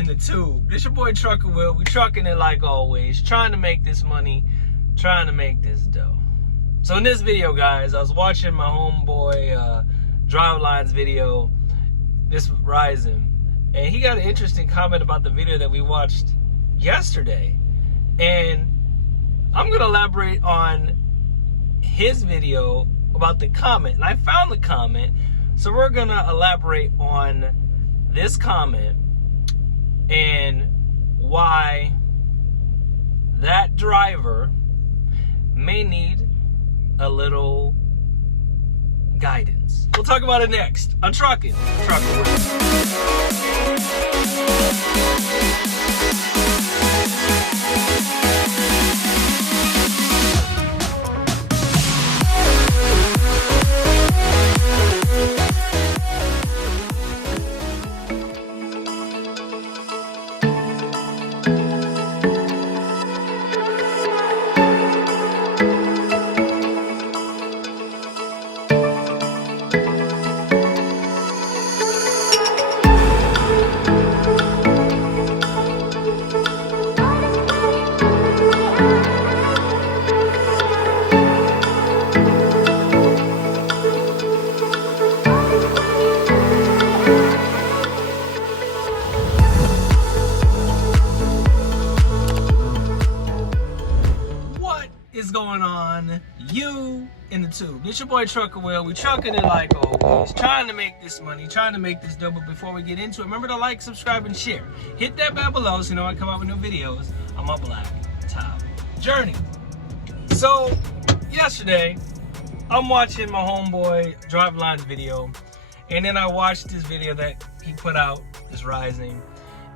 in the tube. This your boy Trucker Will. We trucking it like always, trying to make this money, trying to make this dough. So in this video, guys, I was watching my homeboy Drivelines video, this Rising, and he got an interesting comment about the video that we watched yesterday. And I'm gonna elaborate on his video about the comment, and I found the comment, so we're gonna elaborate on this comment and why that driver may need a little guidance. We'll talk about it next on Trucking. Going on, you in the tube. It's your boy Trucker Will. We trucking it like always, trying to make this money, trying to make this dough. But before we get into it, remember to like, subscribe, and share. Hit that bell below so you know I come out with new videos on my black top journey. So yesterday, I'm watching my homeboy Drivelines video, and then I watched this video that he put out, this Rising,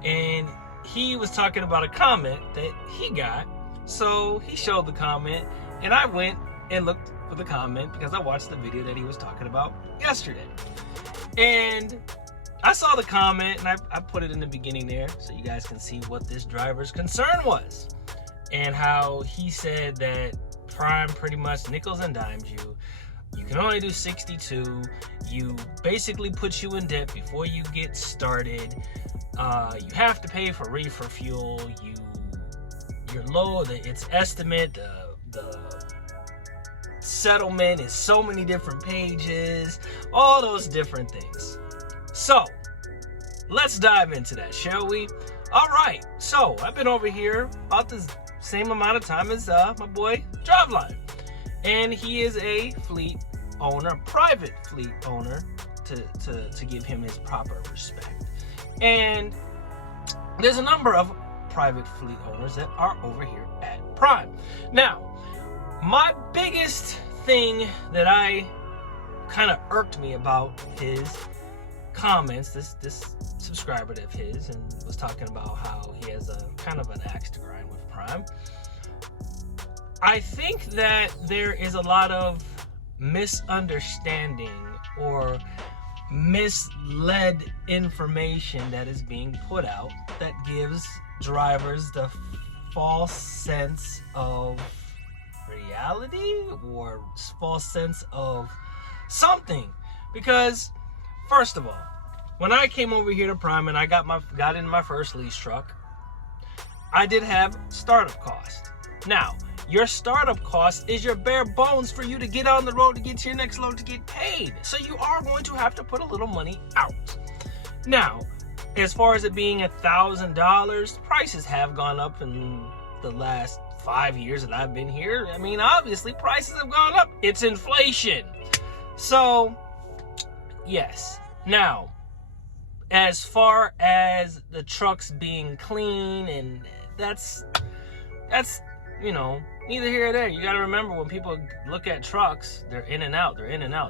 and he was talking about a comment that he got. So he showed the comment, and I went and looked for the comment because I watched the video that he was talking about yesterday. And I saw the comment, and I put it in the beginning there so you guys can see what this driver's concern was. And how he said that Prime pretty much nickels and dimes you. You can only do 62. You basically put you in debt before you get started. You have to pay for reefer fuel. Your low, its estimate, the settlement is so many different pages, all those different things. So let's dive into that, shall we? All right, so I've been over here about the same amount of time as my boy Driveline, and he is a fleet owner, private fleet owner, to give him his proper respect. And there's a number of private fleet owners that are over here at Prime. Now, my biggest thing that I kind of irked me about his comments, this subscriber of his, and was talking about how he has a kind of an axe to grind with Prime. I think that there is a lot of misunderstanding or misled information that is being put out that gives drivers the false sense of reality or false sense of something. Because first of all, when I came over here to Prime and I got into my first lease truck, I did have startup cost. Now, your startup cost is your bare bones for you to get on the road, to get to your next load, to get paid. So you are going to have to put a little money out. Now, as far as it being $1,000, prices have gone up in the last 5 years that I've been here. I mean, obviously, prices have gone up. It's inflation. So, yes. Now, as far as the trucks being clean, and that's you know, neither here or there. You got to remember, when people look at trucks, they're in and out.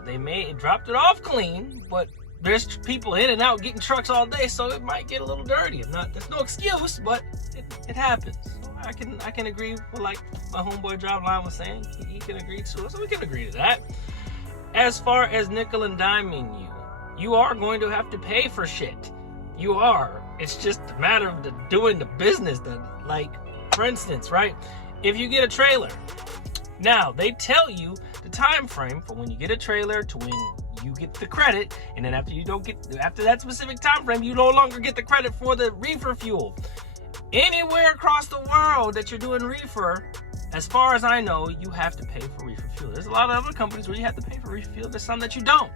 They may have dropped it off clean, but there's people in and out getting trucks all day, so it might get a little dirty. There's no excuse, but it happens. So I can agree with, like my homeboy Driveline was saying. He can agree to it, so we can agree to that. As far as nickel and diming you are going to have to pay for shit. You are. It's just a matter of doing the business. Like, for instance, right? If you get a trailer, now they tell you the time frame for when you get a trailer to when you get the credit, and then after that specific time frame, you no longer get the credit for the reefer fuel. Anywhere across the world that you're doing reefer, as far as I know, you have to pay for reefer fuel. There's a lot of other companies where you have to pay for reefer fuel. There's some that you don't.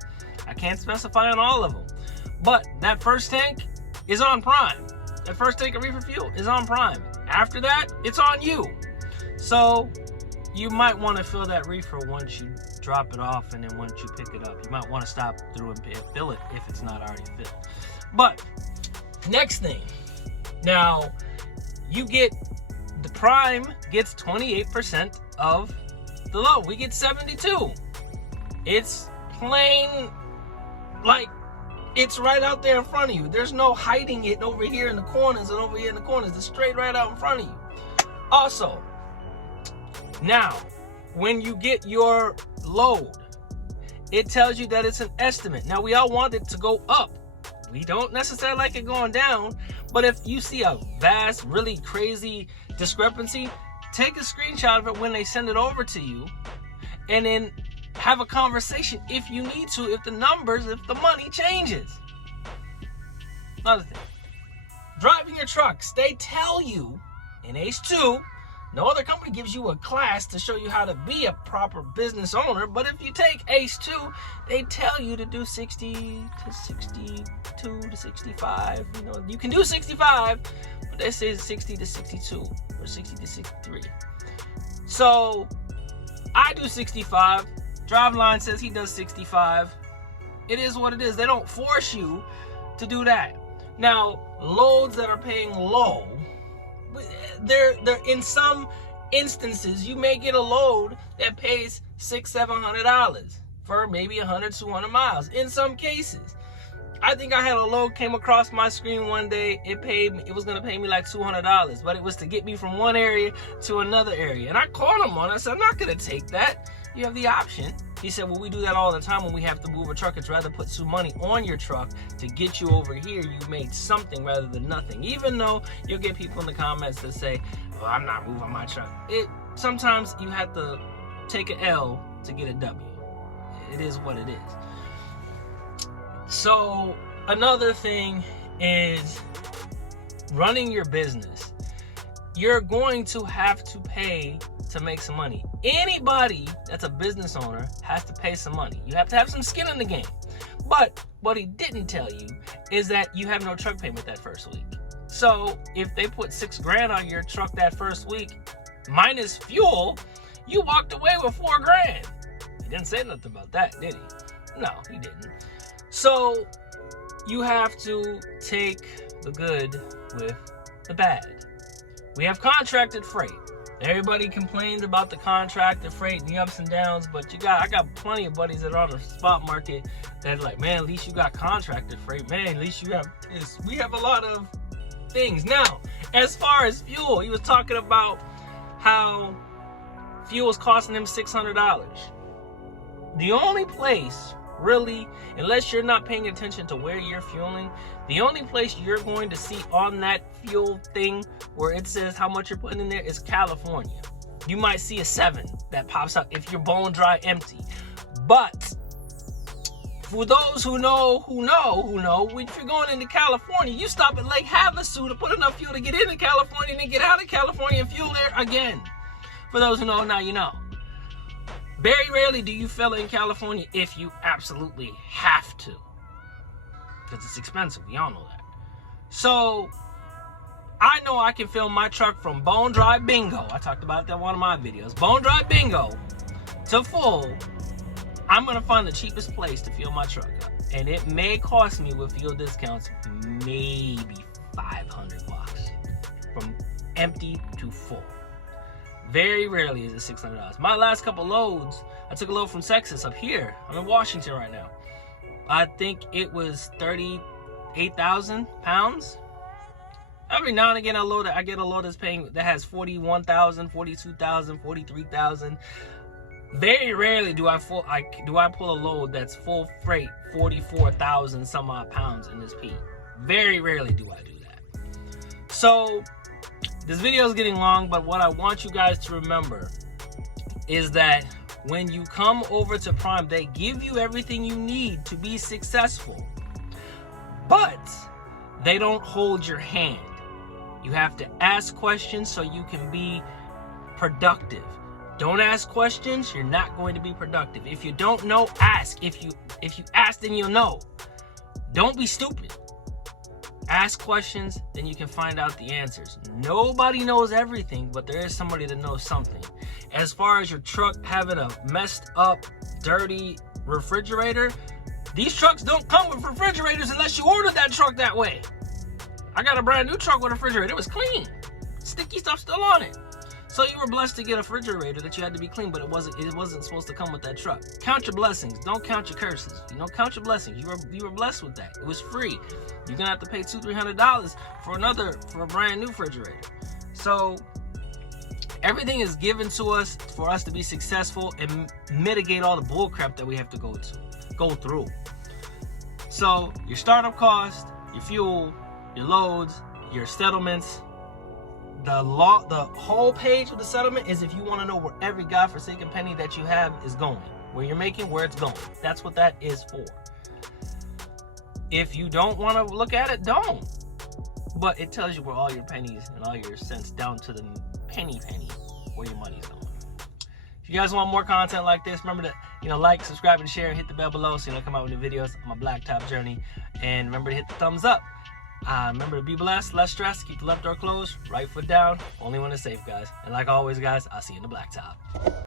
I can't specify on all of them. But that first tank is on Prime. That first tank of reefer fuel is on Prime. After that, it's on you. So you might want to fill that reefer once you drop it off, and then once you pick it up. You might want to stop through and fill it if it's not already filled. But next thing, now you get the Prime gets 28% of the load. We get 72. It's plain, like, it's right out there in front of you. There's no hiding it over here in the corners and over here in the corners. It's straight right out in front of you. Also, now, when you get your load, it tells you that it's an estimate. Now, we all want it to go up. We don't necessarily like it going down, but if you see a vast, really crazy discrepancy, take a screenshot of it when they send it over to you, and then have a conversation if you need to, if the money changes. Another thing, driving your trucks, they tell you in ACE 2, no other company gives you a class to show you how to be a proper business owner, but if you take ACE 2, they tell you to do 60 to 62 to 65. You know, you can do 65, but they say 60 to 62 or 60 to 63. So I do 65. Driveline says he does 65. It is what it is. They don't force you to do that. Now, loads that are paying low, they're in some instances, you may get a load that pays $600-700 for maybe 100-200 miles. In some cases, I think I had a load came across my screen one day. It was gonna pay me like $200, but it was to get me from one area to another area. And I called him on it. I said, I'm not gonna take that. You have the option. He said, well, we do that all the time when we have to move a truck. It's rather put some money on your truck to get you over here. You made something rather than nothing. Even though you'll get people in the comments that say, well, I'm not moving my truck. Sometimes you have to take an L to get a W. It is what it is. So another thing is running your business. You're going to have to pay to make some money. Anybody that's a business owner has to pay some money. You have to have some skin in the game. But what he didn't tell you is that you have no truck payment that first week. So if they put $6,000 on your truck that first week, minus fuel, you walked away with $4,000. He didn't say nothing about that, did he? No, he didn't. So you have to take the good with the bad. We have contracted freight. Everybody complains about the contracted freight and the ups and downs, but I got plenty of buddies that are on the spot market that are like, man, at least you got contracted freight. Man, at least you have this. We have a lot of things. Now, as far as fuel, he was talking about how fuel is costing him $600. The only place, really, unless you're not paying attention to where you're fueling, the only place you're going to see on that fuel thing where it says how much you're putting in there is California. You might see a 7 that pops up if you're bone dry empty. But for those who know, if you're going into California, you stop at Lake Havasu to put enough fuel to get into California and then get out of California and fuel there again. For those who know, now you know. Very rarely do you fill in California if you absolutely have to. Because it's expensive, we all know that. So, I know I can fill my truck from Bone Dry Bingo. I talked about that in one of my videos. Bone Dry Bingo to full. I'm going to find the cheapest place to fill my truck up. And it may cost me with fuel discounts maybe $500 from empty to full. Very rarely is it $600. My last couple loads, I took a load from Texas up here. I'm in Washington right now. I think it was 38,000 pounds. Every now and again, I get a load that has 41,000, 42,000, 43,000. Very rarely do I pull a load that's full freight, 44,000 some odd pounds in this P. Very rarely do I do that. So this video is getting long, but what I want you guys to remember is that When you come over to Prime, they give you everything you need to be successful. But they don't hold your hand. You have to ask questions so you can be productive. Don't ask questions, you're not going to be productive. If you don't know, ask. If you ask, then you'll know. Don't be stupid. Ask questions, then you can find out the answers. Nobody knows everything, but there is somebody that knows something. As far as your truck having a messed up, dirty refrigerator, these trucks don't come with refrigerators unless you ordered that truck that way. I got a brand new truck with a refrigerator. It was clean. Sticky stuff still on it. So you were blessed to get a refrigerator that you had to be clean, but it wasn't supposed to come with that truck. Count your blessings. Don't count your curses. Count your blessings. You were blessed with that. It was free. You're gonna have to pay $200-300 for a brand new refrigerator. So everything is given to us for us to be successful and mitigate all the bull crap that we have to go through. So your startup cost, your fuel, your loads, your settlements. The whole page of the settlement is if you want to know where every godforsaken penny that you have is going, where you're making, where it's going. That's what that is for. If you don't want to look at it, don't. But it tells you where all your pennies and all your cents down to the penny where your money's going. If you guys want more content like this, remember to like, subscribe, and share, and hit the bell below so you don't come out with new videos on my blacktop journey. And remember to hit the thumbs up. Remember to be blessed, less stress, keep the left door closed, right foot down, only when it's safe, guys. And like always, guys, I'll see you in the blacktop.